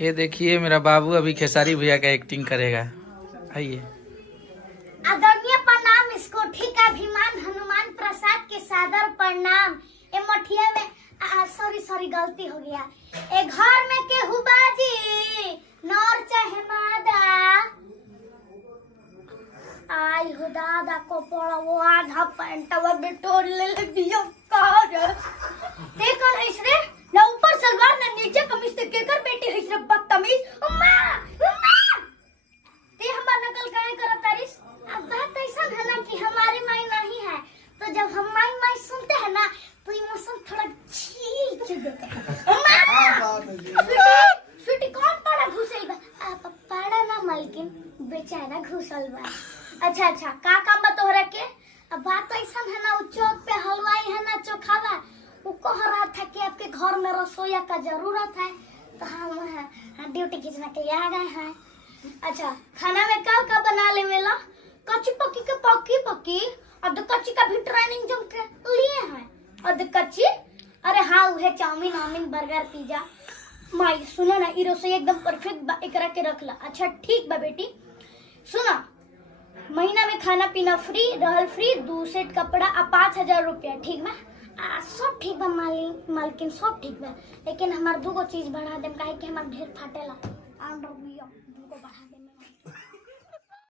ये देखिए मेरा बाबू अभी खेसारी भैया का एक्टिंग करेगा। आइए। आदरणीय प्रणाम, इसको ठीक अभिमान हनुमान प्रसाद के सादर प्रणाम। ए मठिया में सॉरी गलती हो गया। ए घर में के हुबाजी नौर चाहे मादा आई हो दादा को पड़ा वो आधा पैंट वो बिटोर ले दिया कार ते कौन है रे ना ऊपर सलवार ना नीचे कमीज ते केकर बेटी है रे बदतमीज। उम्मा ते हमार नकल काहे करत तारिस। अब बात ऐसा है ना कि हमारी माई नहीं है, तो जब हम माई सुनते हैं ना तो इमोशन थोड़ा छींच देते हैं। स्वीटी कौन पड़ा घुसल बा? पड़ा ना मालकिन, बेचारा घुसल बा। अच्छा का काम बा तोहरा के? अब बात ऐसा है ना, चौक पे हलवाई है ना चोखावा, वो कह रहा था कि आपके घर में रसोईया का जरूरत है, तो हम ड्यूटी खींचने के लिए आ गए हैं। अच्छा, खाना में क्या बना ले मेला? कच्ची पक्की के पक्की अब तो कच्ची का भी ट्रेनिंग जम के लिए हैं। अब कच्ची अरे हाँ उहे चाउमीन बर्गर पिज्जा। माई सुनो ना, ई रसोई एकदम परफेक्ट बा, एकरा के रखला। अच्छा ठीक बा बेटी, सुना महीना में खाना पीना फ्री, रहल फ्री, 2 सेट कपड़ा आ 5000 रुपया, ठीक बा? सब ठीक बा मालकिन, सब ठीक बा, लेकिन हमार 2 चीज बढ़ा देम, काहे कि हमार ढेर फाटेला। 2 बढ़ा देम।